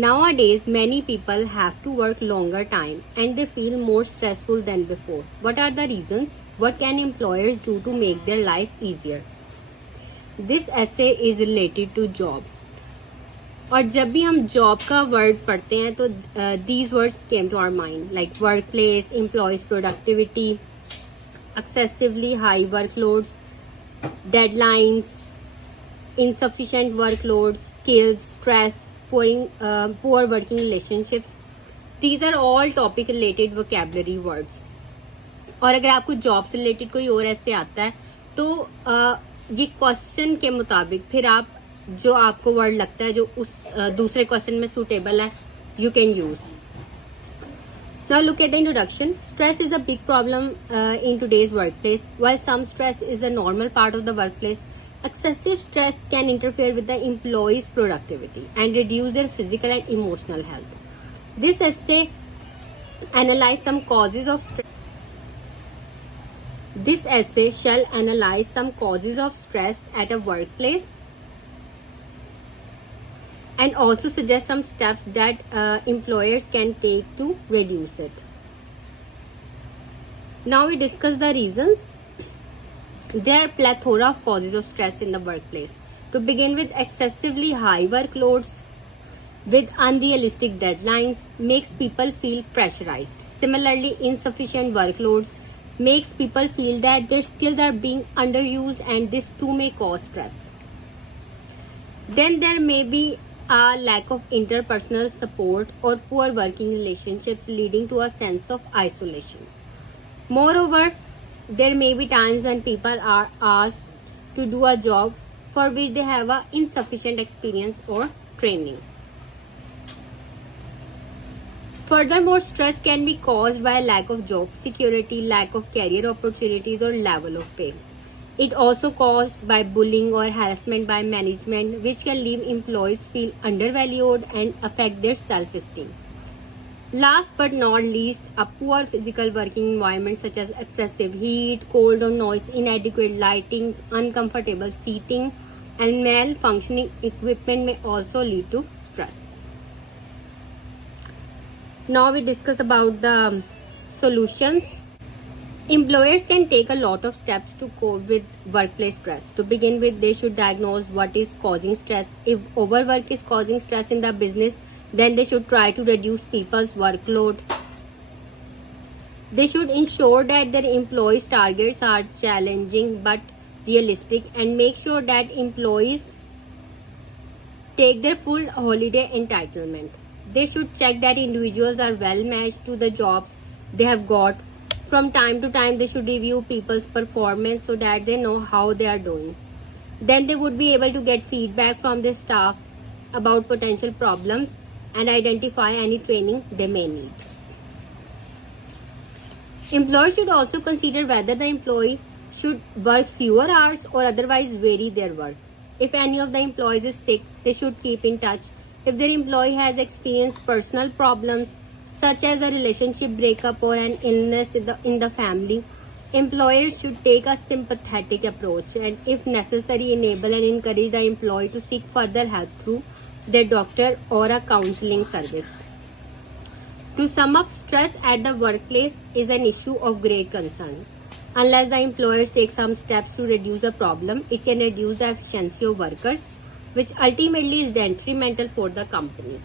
Nowadays, many people have to work longer time and they feel more stressful than before. What are the reasons? What can employers do to make their life easier? This essay is related to job. और जब भी हम job का word पढ़ते हैं तो these words came to our mind like workplace, employees productivity, excessively high workloads, deadlines, insufficient workloads, skills, stress, poor working relationships. These are all topic related vocabulary words. और अगर आपको जॉब से related कोई और ऐसे आता है तो ये क्वेश्चन के मुताबिक फिर आप जो आपको वर्ड लगता है जो उस दूसरे क्वेश्चन में सूटेबल है you can use. Now look at the introduction. Stress is a big problem in today's workplace. While some stress is a normal part of the workplace, excessive stress can interfere with the employee's productivity and reduce their physical and emotional health. This essay analyze some causes of stress. This essay shall analyze some causes of stress at a workplace and also suggest some steps that employers can take to reduce it. Now we discuss the reasons. There are plethora of causes of stress in the workplace. To begin with, excessively high workloads with unrealistic deadlines makes people feel pressurized. Similarly, insufficient workloads makes people feel that their skills are being underused and this too may cause stress. Then there may be a lack of interpersonal support or poor working relationships leading to a sense of isolation. Moreover, there may be times when people are asked to do a job for which they have a insufficient experience or training. Furthermore, stress can be caused by lack of job security, lack of career opportunities or level of pay. It also caused by bullying or harassment by management, which can leave employees feel undervalued and affect their self-esteem. Last but not least, a poor physical working environment such as excessive heat, cold or noise, inadequate lighting, uncomfortable seating, and malfunctioning equipment may also lead to stress. Now we discuss about the solutions. Employers can take a lot of steps to cope with workplace stress. To begin with, they should diagnose what is causing stress. If overwork is causing stress in the business, then they should try to reduce people's workload. They should ensure that their employees' targets are challenging but realistic and make sure that employees take their full holiday entitlement. They should check that individuals are well matched to the jobs they have got. From time to time, they should review people's performance so that they know how they are doing. Then they would be able to get feedback from their staff about potential problems and identify any training they may need. Employers should also consider whether the employee should work fewer hours or otherwise vary their work. If any of the employees is sick, they should keep in touch. If their employee has experienced personal problems such as a relationship breakup or an illness in the family, employers should take a sympathetic approach and if necessary enable and encourage the employee to seek further help through their doctor or a counseling service. To sum up, stress at the workplace is an issue of great concern. Unless the employers take some steps to reduce the problem, it can reduce the efficiency of workers, which ultimately is detrimental for the company.